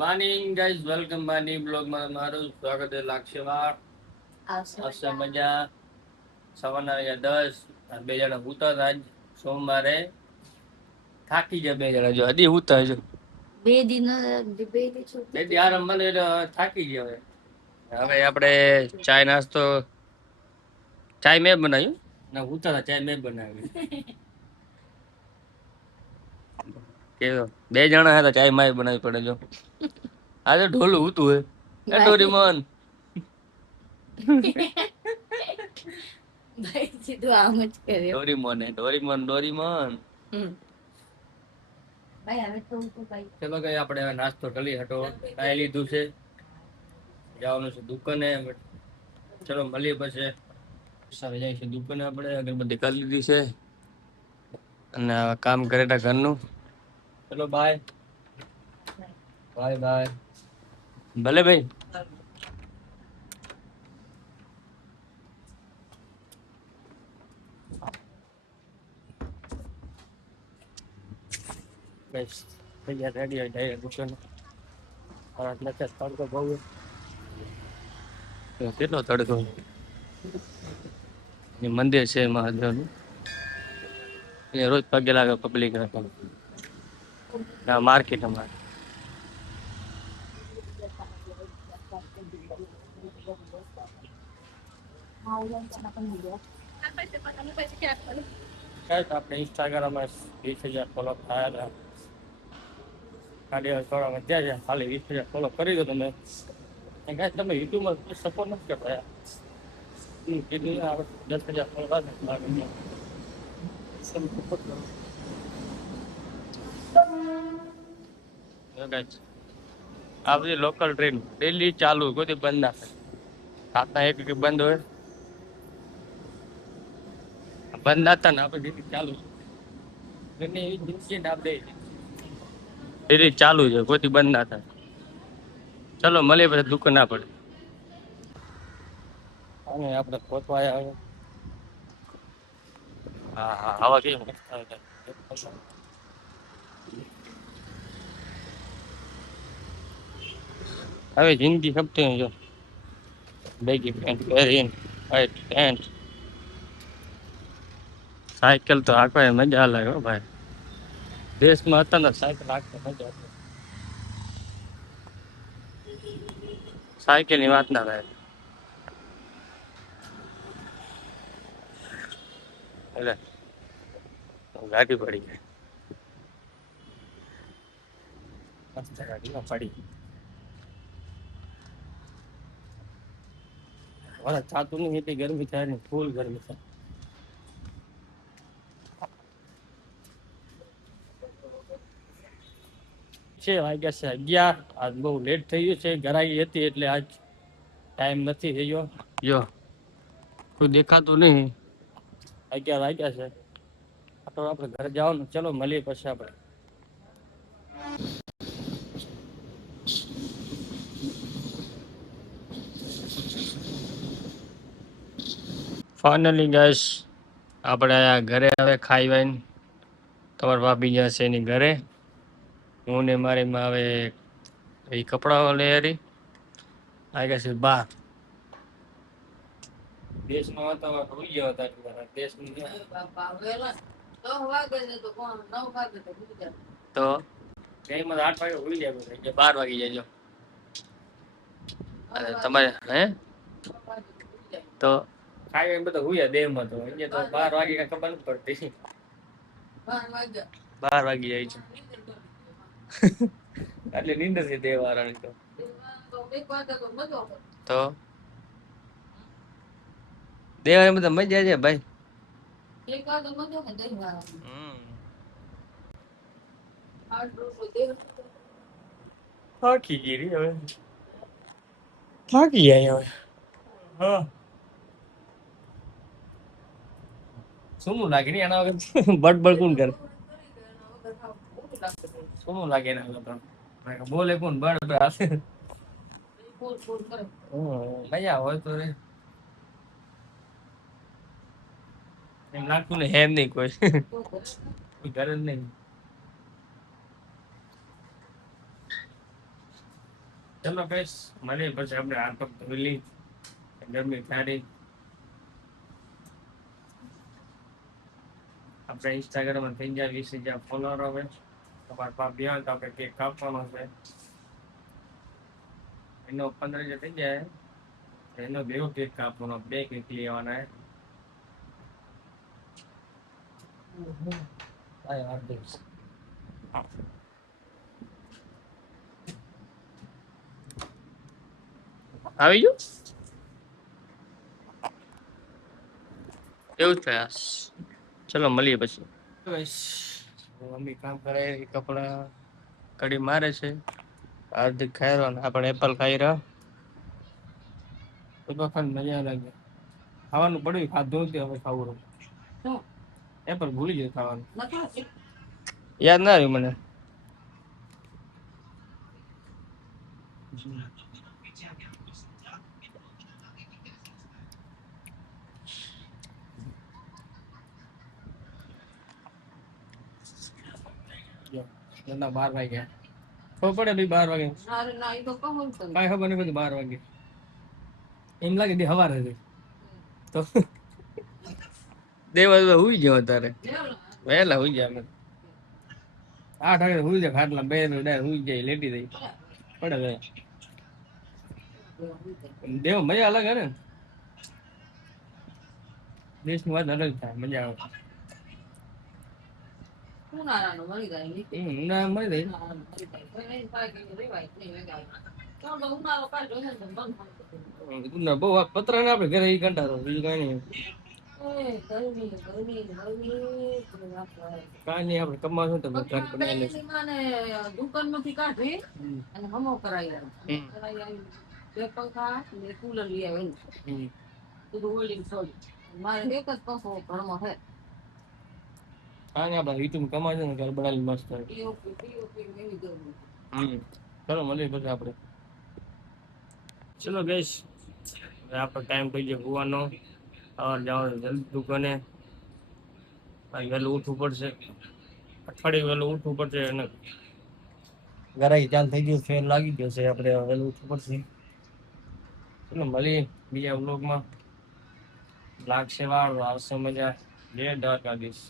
Morning guys, welcome morning બ્લોગમાં તમારું સ્વાગત છે. લાક્ષેવાર આવશે મજા. સવારના 10 બે જણા ઉતા આજ સોમવારે થાકી ગયા. બે જણા જો હજી ઉતા જો બે દી આરામ મળે એટલે થાકી ગયા. હવે આપણે ચાય નાસ્તો ચાય મેં બનાવ્યું ને ઉતા ચાય મેં બનાવી કે બે જણા હતા ચાય માય બનાવી પડે જો. આજે ઢોલું ઉતું હે ડોરીમોન ભાઈ સીધું આમ જ કર્યો. ડોરીમોન ભાઈ હવે તો ભાઈ ચલો ગઈ આપણે નાસ્તો કરી હટો ખાઈ લીધું છે. જવાનું છે દુકાને. ચલો મળીએ પછી. સામે જાય છે દુકાને. આપણે અગરબત્તી કરી લીધી છે અને કામ કરેટા ઘરનું. ચલો બાય બાય બાય. ભલે ભાઈ. બસ તૈયાર રેડી હોય જાય દુકાને. તડકો બહુ કેટલો તડકો. મંદિર છે મહાદેવનું. રોજ પગે લાગે પબ્લિક. માર્કેટ અમારે આપણે ઇન્સ્ટાગ્રામમાં 20,000 ફોલો થયા હતા. થોડા વધ્યા છે. ખાલી 20,000 ફોલો કરી દો તમે. તમે યુટ્યુબમાં સપોર્ટ નથી કરતા. કીધું 10,000 ફોલો આ બધી લોકલ ટ્રેન ડેલી ચાલુ, કોઈ બંધ ના થાય. રાતના એક બંધ હોય. બંધ ના થાય ને આપણે ડેલી ચાલુ ડેલી ચાલુ છે, કોઈ બંધ ના થાય. ચલો મળીએ પછી દુકાન ના પડે. અને આપણે પહોંચવા આવ્યા. હા હા આવા કેમ હવે જિંદગી ખપતી જો બેગી પેન્ટ પહેરીને વ્હાઈટ પેન્ટ. સાયકલ તો આખવા મજા અલગ હો ભાઈ. દેશમાં હતા ને સાયકલ આખવા મજા હતી. સાયકલ ની વાત ના થાય. એટલે ગાડી પડી ગઈ. મસ્ત ગાડી પડી. વરસાદ ચાતું નહીં એટલી ગરમી થાય ને, ફૂલ ગરમી થાય. છે વાગ્યા છે 11. આજ બહુ લેટ થઈ ગયું છે. ગરાગી હતી એટલે આજ ટાઈમ નથી થયો. જો કોઈ દેખાતું નહીં. 11 વાગ્યા છે. તો આપણે ઘરે જવાનું. ચલો મળીએ પછી આપણે. ફાઇનલી ગાઈસ આપણે ઘરે હવે ખાઈ વાઈને તમારા ભાભી જ્યાં છે એની ઘરે. હું ને મારી માં હવે એ કપડાઓ લઈ આવી. આવ્યા છે બહાર. દેશમાં વાતાવરણ હોઈ ગયા હતા. દેશની તો 8 વાગે હોઈ જાય. 12 વાગી જાય. તમારે હે તો ખાઈ બધા હુયા દેહમાં. તો અહીંયા તો 12 વાગે ખબર નથી પડતી. 12 વાગી જાય છે. એટલે નીંદર છે દેહ વાળાની. તો દેવા બધા મજા છે ભાઈ. થાકી ગઈ હવે. થાકી જાય હવે. હા શું લાગે ને એના વગર બડબડ કોણ કરે? શું લાગે એના વગર? બોલે કોણ? બડબડ હાથે મજા હોય તો રે. એમ લાગતું ને હેમ નહીં કોઈ ઘરે જ નહીં. ચલો ગાઈસ મળીએ પછી આપણે હાથ પગ ધોઈ લઈ ગરમી સારી આપણે ઇન્સ્ટાગ્રામમાં થઈ જાય 20,000 ફોલોવર હવે તમારા બાપ બિહાર તો આપણે કેક કાપવાનો છે એનો 15,000 થઈ જાય એનો બેવો કેક કાપવાનો 2 કેક લેવાના આવી ગયું એવું છે ચલો મળીએ પછી મમ્મી કામ કરે કપડા કડી મારે છે હાર્દિક ખાઈ રહ્યો ને આપણે એપલ ખાઈ રહ્યા તો ખાલી મજા લાગે ખાવાનું પડ્યું ખાધું નથી હવે ખાવું એપલ ભૂલી ગયો ખાવાનું યાદ ના રહ્યું મને ના 12 વાગ્યા ખબર પડે ભાઈ 12 વાગે કઈ ખબર નહીં 12 વાગે એમ લાગે બે હવાર હતી તો 2 વાગે હુઈ ગયો તારે વહેલા હુઈ ગયા અમે 8 વાગે હુઈ જાય ખાટલા બે હુઈ જાય લેટી દઈ પડે દેવ મજા અલગ હે ને દેશની વાત અલગ થાય મજા આવે મળી જાય બહુ પતરા ને આપડે ઘરે કંટાળો બીજું કઈ નહીં કઈ નહીં આપડે કમાશું તો દુકાન માંથી કાઢી અને હમો કરાવી બે પંખા ને કુલર લઈ આવે બધું હોલ્ડિંગ છોડી મારે એક જ પંખો ઘરમાં છે કાંઈ આપડે હિતું કમાશે ને ઘર બનાવી મસ્ત ચલો મળીએ પછી આપણે ચલો ગઈશ આપણે ટાઈમ થઈ ગયો હોવાનો સવાર જવાનું જલ્દી દુકાને વહેલું ઉઠવું પડશે અઠવાડિયે વહેલું ઉઠવું પડશે અને ગરાઈ ચાલ થઈ ગયું ફેન લાગી ગયો છે આપણે વહેલું ઉઠવું પડશે ચલો મળીએ બીજા વ્લોગમાં લાગશે વાળો આવશે મજા જય દ્વારકાધીશ